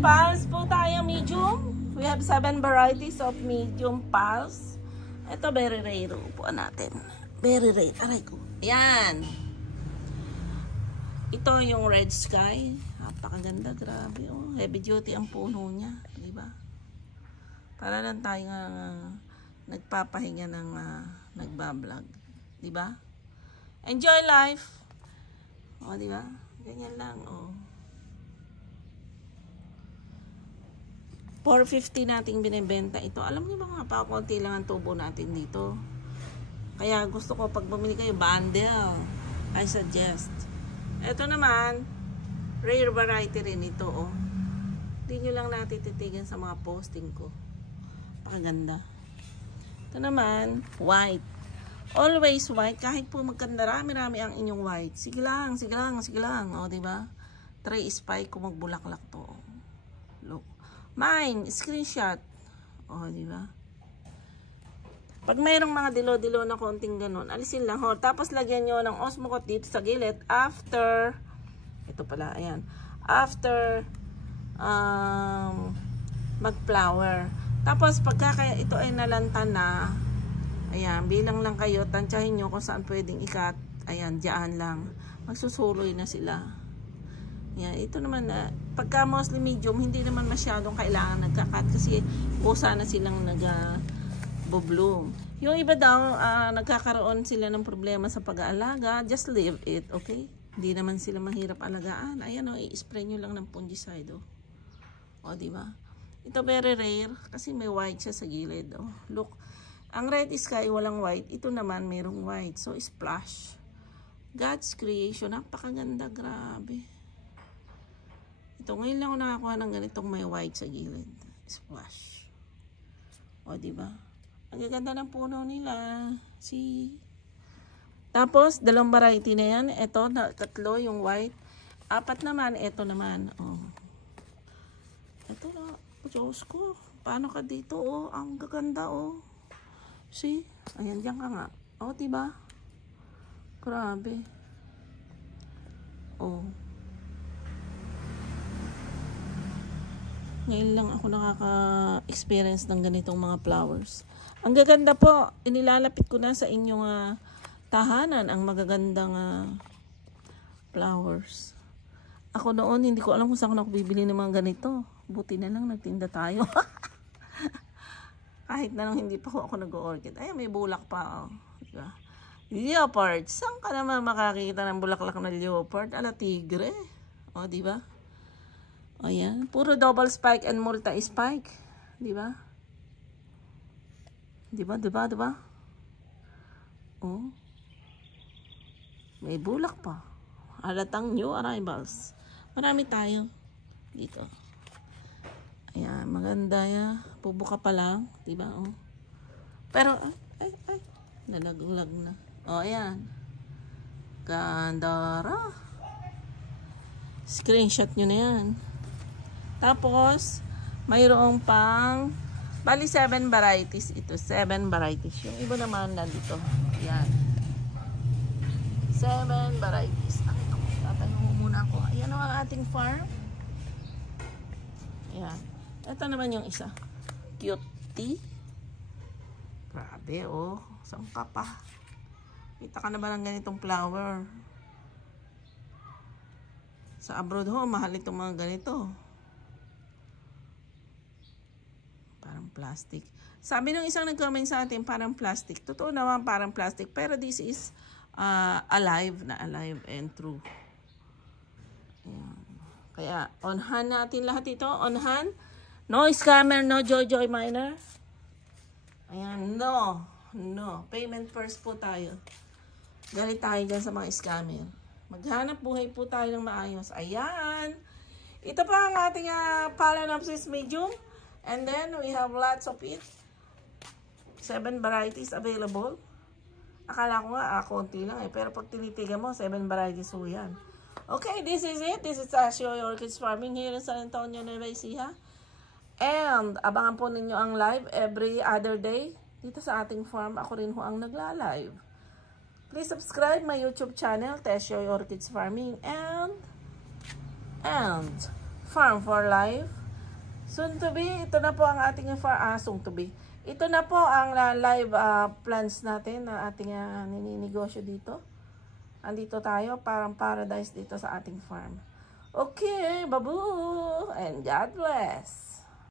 pulse po tayo, medium. We have 7 varieties of medium pulse. Ito, very rare. Upuan natin. Very rare. Aray ko. Ayan. Ito yung red sky. Napakaganda. Grabe. Oh. Heavy duty ang puno niya. Diba? Para lang tayo nagpapahinga ng nagbablog. Diba? Enjoy life. O, diba? Ganyan lang. O. 450 nating binibenta ito. Alam niyo mga konti lang ang tubo natin dito. Kaya gusto ko pag bumili kayo bundle, I suggest. Ito naman, rare variety rin ito. Oh. Hindi nyo lang natin titigan sa mga posting ko. Pakaganda. Ito naman, white. Always white. Kahit po magkanda, rami-rami ang inyong white. Sige lang, sige lang, sige lang. O, diba? 3 spike kung magbulaklak to. Look. Mine, screenshot. O, diba? Pag mayroong mga dilo-dilo na konting ganun, alisin lang ho. Tapos lagyan nyo ng osmocot dito sa gilid after, ito pala, ayan. After mag-flower. Tapos pagka ito ay nalantan na, ayan, bilang lang kayo, tansyahin nyo kung saan pwedeng ikat. Ayan, diyan lang. Magsusuloy na sila. Ayan, ito naman na, pagka mostly medium, hindi naman masyadong kailangan nagkakat kasi usa na silang nag-bloom. Yung iba daw, nagkakaroon sila ng problema sa pag-aalaga, just leave it, okay? Hindi naman sila mahirap alagaan. Ayan o, i-spray nyo lang ng fungicide, o. O, diba? Ito very rare kasi may white siya sa gilid, o. Look, ang red sky walang white, ito naman mayroong white, so splash. God's creation, napakaganda, grabe. Ito, ngayon lang ako nakakuha ng ganitong may white sa gilid. Splash. O, diba? Ang gaganda ng puno nila. See? Tapos, 2 variety na yan. Ito, 3 yung white. 4 naman, ito naman. O. Ito na. Diyos ko. Paano ka dito? O, ang gaganda, o. See? Ayan, dyan ka nga. O, diba? Grabe. O. Ngayon lang ako nakaka-experience ng ganitong mga flowers. Ang gaganda po, inilalapit ko na sa inyong tahanan ang magagandang flowers. Ako noon, hindi ko alam kung saan ako bibili ng mga ganito. Buti na lang, nagtinda tayo. Kahit na lang hindi pa ako nag-orchid. Ay, may bulak pa. Oh. Diba? Leopard. Saan ka naman makakita ng bulaklak na leopard? Ala, tigre. O, diba? Ayan. Puro double spike and multi-spike. Diba? Diba, diba, diba? Oh. May bulak pa. Halatang new arrivals. Marami tayo. Dito. Ayan. Maganda yan. Pubuka pa lang. Diba? Oh. Pero, ay. Nalaglag na. Oh, ayan. Gandara. Screenshot nyo na yan. Tapos, mayroong pang, bali 7 varieties ito. 7 varieties. Yung iba naman na dito. Ayan. 7 varieties. Tatayo muna ako. Ayan ang ating farm. Ayan. Ito naman yung isa. Cutie. Grabe, oh. Saan ka pa? Kita ka na ba ng ganitong flower? Sa abroad ho, mahal itong mga ganito. Parang plastic. Sabi nung isang nag-comment sa atin, parang plastic. Totoo naman parang plastic. Pero this is alive and true. Ayan. Kaya, on hand natin lahat ito. On hand. No scammer, no Joy Miner. Ayan, no. Payment first po tayo. Galit tayo dyan sa mga scammer. Maghanap buhay po tayo ng maayos. Ayan. Ito pa ang ating Phalaenopsis medium. And then, we have lots of it. 7 varieties available. Akala ko nga, konti lang eh. Pero pag tinitigan mo, 7 varieties po yan. Okay, this is it. This is Asio Orchids Farming here in San Antonio, Nueva Ecija. And, abangan po ninyo ang live every other day. Dito sa ating farm, ako rin ho ang nagla-live. Please subscribe my YouTube channel, Asio Orchids Farming. And Farm for Life. Soon to be, ito na po ang ating soon to be. Ito na po ang live plans natin na ating nininegosyo dito. Andito tayo, parang paradise dito sa ating farm. Okay, babu! And God bless!